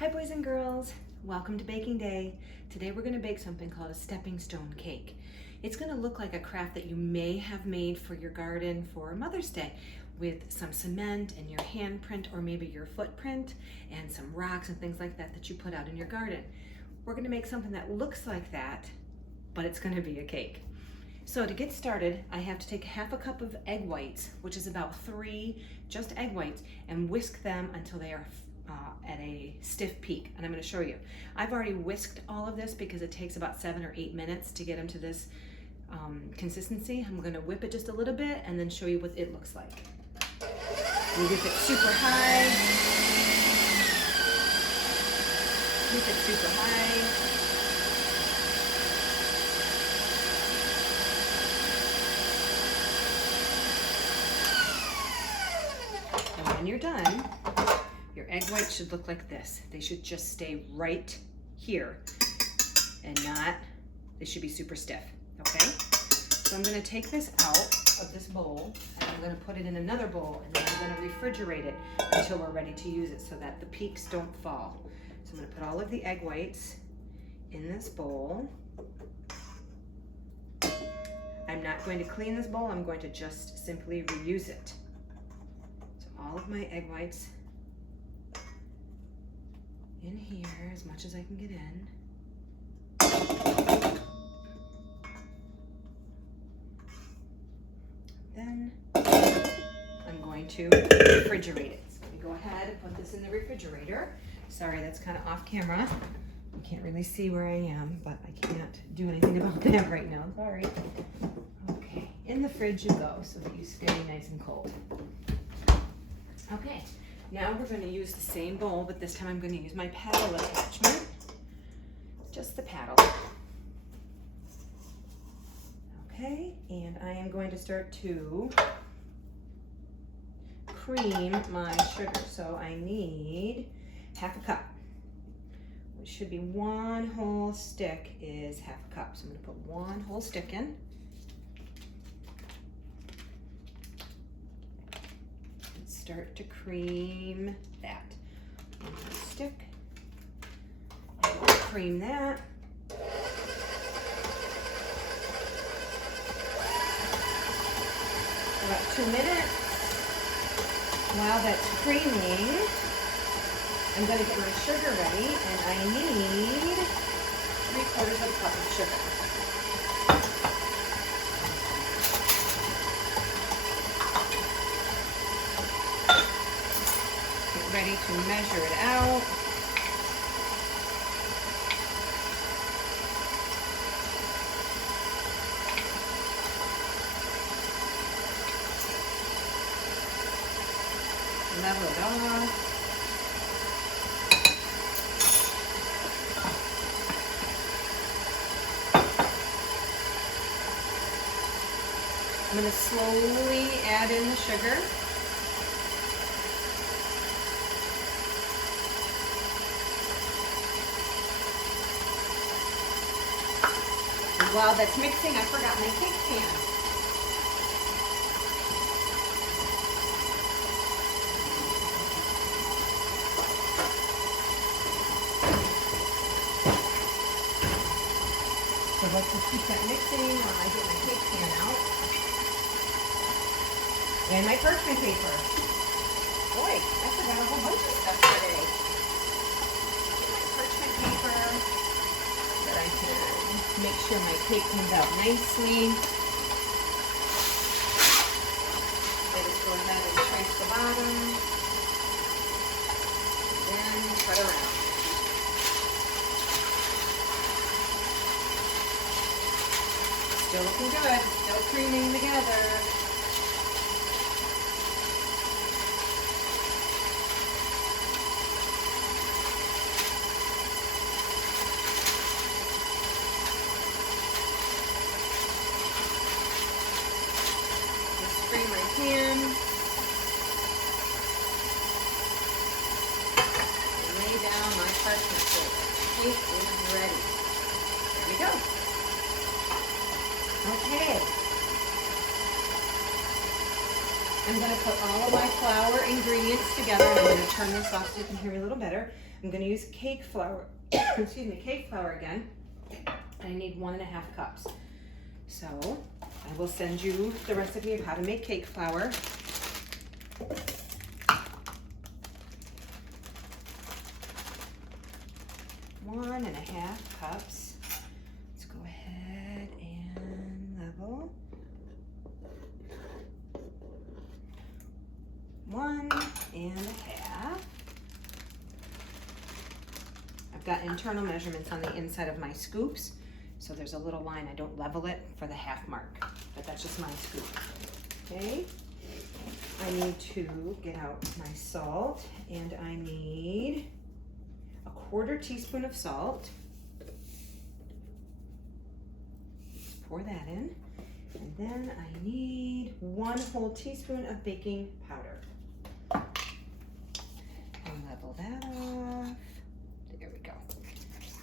Hi boys and girls, welcome to baking day. Today we're going to bake something called a stepping stone cake. It's going to look like a craft that you may have made for your garden for Mother's Day with some cement and your handprint or maybe your footprint and some rocks and things like that that you put out in your garden. We're going to make something that looks like that, but it's going to be a cake. So to get started, I have to take half a cup of egg whites, which is about 3 just egg whites, and whisk them until they are at a stiff peak, and I'm going to show you. I've already whisked all of this because it takes about 7 or 8 minutes to get them to this consistency. I'm going to whip it just a little bit and then show you what it looks like. We whip it super high. Whip it super high. And when you're done, your egg whites should look like this. They should just stay right here and not, they should be super stiff, okay? So I'm gonna take this out of this bowl and I'm gonna put it in another bowl and then I'm gonna refrigerate it until we're ready to use it so that the peaks don't fall. So I'm gonna put all of the egg whites in this bowl. I'm not going to clean this bowl, I'm going to just simply reuse it. So all of my egg whites in here as much as I can get in. Then I'm going to refrigerate it. So let me go ahead and put this in the refrigerator. Sorry, that's kind of off camera. You can't really see where I am, but I can't do anything about that right now. Sorry. Okay, in the fridge you go so that you stay nice and cold. Okay. Now we're going to use the same bowl, but this time I'm going to use my paddle attachment. Just the paddle. Okay, and I am going to start to cream my sugar. So I need half a cup, which should be 1 whole stick is half a cup. So I'm going to put 1 whole stick in. Start to cream that. 1 whole stick. And we'll cream that. About 2 minutes. While that's creaming, I'm going to get my sugar ready, and I need 3/4 of a cup of sugar. Ready to measure it out. Level it off. I'm going to slowly add in the sugar. While that's mixing, I forgot my cake pan. So let's just keep that mixing while I get my cake pan out. And my parchment paper. Boy, I forgot a whole bunch of stuff today. Get my parchment paper that I can make sure my cake comes out nicely. I just go ahead and trace the bottom, then cut around. Still looking good, still creaming together. Spray my pan and lay down my parchment paper. Cake is ready. There we go. Okay. I'm going to put all of my flour ingredients together, and I'm going to turn this off so you can hear me a little better. I'm gonna use cake flour, excuse me, cake flour again. I need 1.5 cups. So I will send you the recipe of how to make cake flour. One and a half cups. Let's go ahead and level. 1.5. I've got internal measurements on the inside of my scoops, so there's a little line. I don't level it for the half mark, but that's just my scoop. Okay, I need to get out my salt, and I need a 1/4 teaspoon of salt. Just pour that in. And then I need 1 whole teaspoon of baking powder. And level that off. There we go.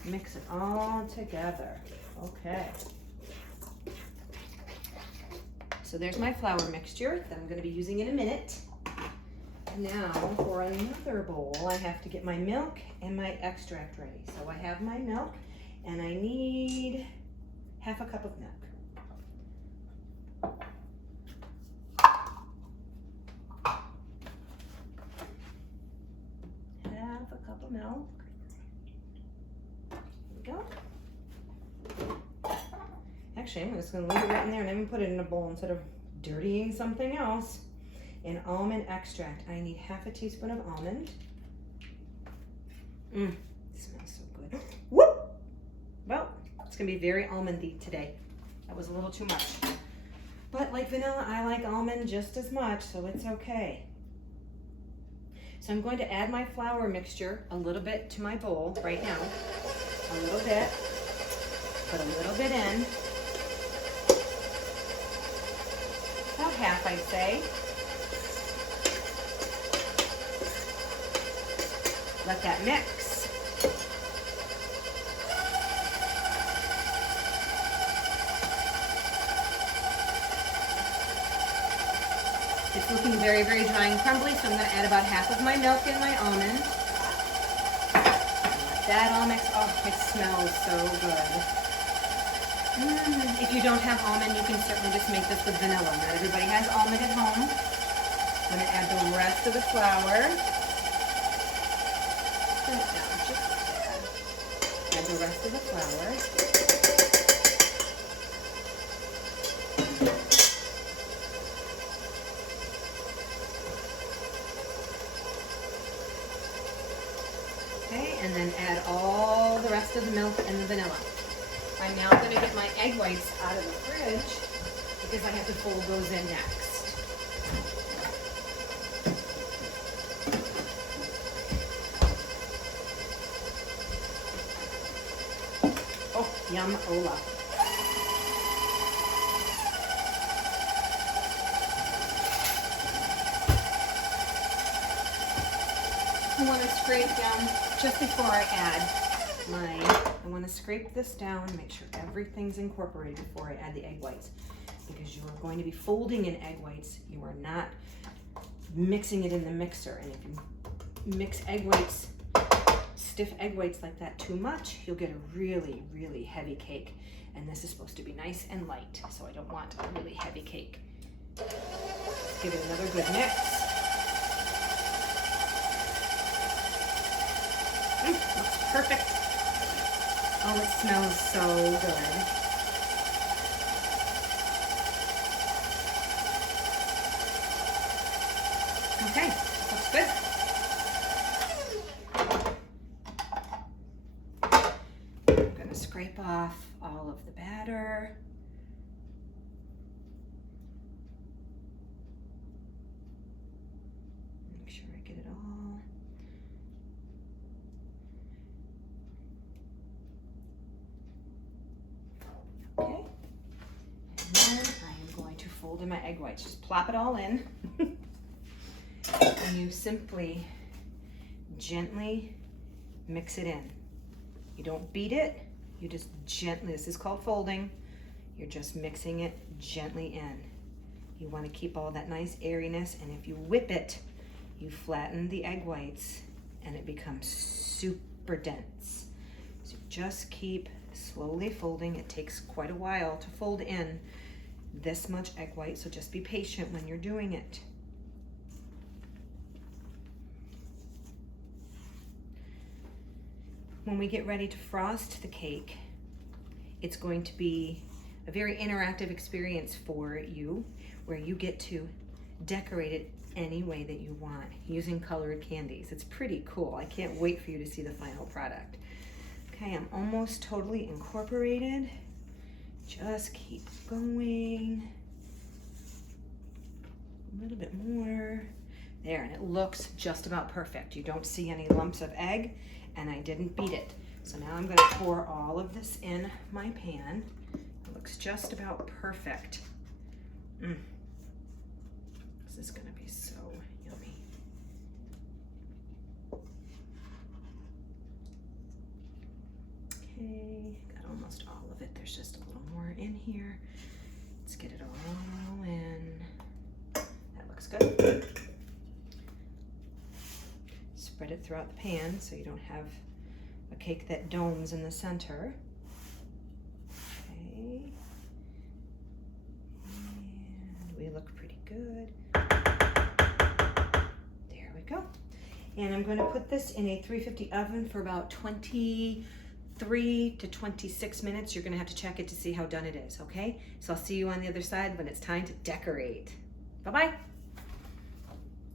Mix it all together. Okay. So there's my flour mixture that I'm going to be using in a minute. Now for another bowl, I have to get my milk and my extract ready. So I have my milk, and I need 1/2 cup of milk. Half a cup of milk. There we go. Actually, I'm just going to leave it right in there, and I'm going to put it in a bowl instead of dirtying something else. And almond extract. I need 1/2 teaspoon of almond. It smells so good. Whoop! Well, it's going to be very almondy today. That was a little too much. But like vanilla, I like almond just as much, so it's okay. So I'm going to add my flour mixture a little bit to my bowl right now. A little bit. Put a little bit in. About half, I'd say. Let that mix. It's looking very, very dry and crumbly, so I'm going to add about half of my milk and my almond. Let that all mix. Oh, it smells so good. If you don't have almond, you can certainly just make this with vanilla. Not everybody has almond at home. I'm going to add the rest of the flour. Add the rest of the flour. Okay, and then add all the rest of the milk and the vanilla. I'm now going to get my egg whites out of the fridge because I have to fold those in next. Yum-ola. I want to scrape down just before I add I want to scrape this down, make sure everything's incorporated before I add the egg whites, because you are going to be folding in egg whites. You are not mixing it in the mixer, and if you mix egg whites, stiff egg whites like that too much, you'll get a really, really heavy cake. And this is supposed to be nice and light, so I don't want a really heavy cake. Let's give it another good mix. Looks perfect. Oh, it smells so good. Okay, looks good. I'm going to scrape off all of the batter. Make sure I get it all. Okay. And then I am going to fold in my egg whites. Just plop it all in. And you simply gently mix it in. You don't beat it, you just gently, this is called folding, you're just mixing it gently in. You want to keep all that nice airiness, and if you whip it, you flatten the egg whites and it becomes super dense. So just keep slowly folding. It takes quite a while to fold in this much egg white, so just be patient when you're doing it. When we get ready to frost the cake, it's going to be a very interactive experience for you, where you get to decorate it any way that you want using colored candies. It's pretty cool. I can't wait for you to see the final product. Okay, I'm almost totally incorporated. Just keep going. A little bit more. There, and it looks just about perfect. You don't see any lumps of egg, and I didn't beat it. So now I'm going to pour all of this in my pan. It looks just about perfect. This is going to be so yummy. Okay, got almost all of it. There's just a little more in here. Let's get it all in. That looks good. Spread it throughout the pan so you don't have a cake that domes in the center. Okay. And we look pretty good. There we go. And I'm going to put this in a 350 oven for about 23 to 26 minutes. You're going to have to check it to see how done it is, okay? So I'll see you on the other side when it's time to decorate. Bye-bye.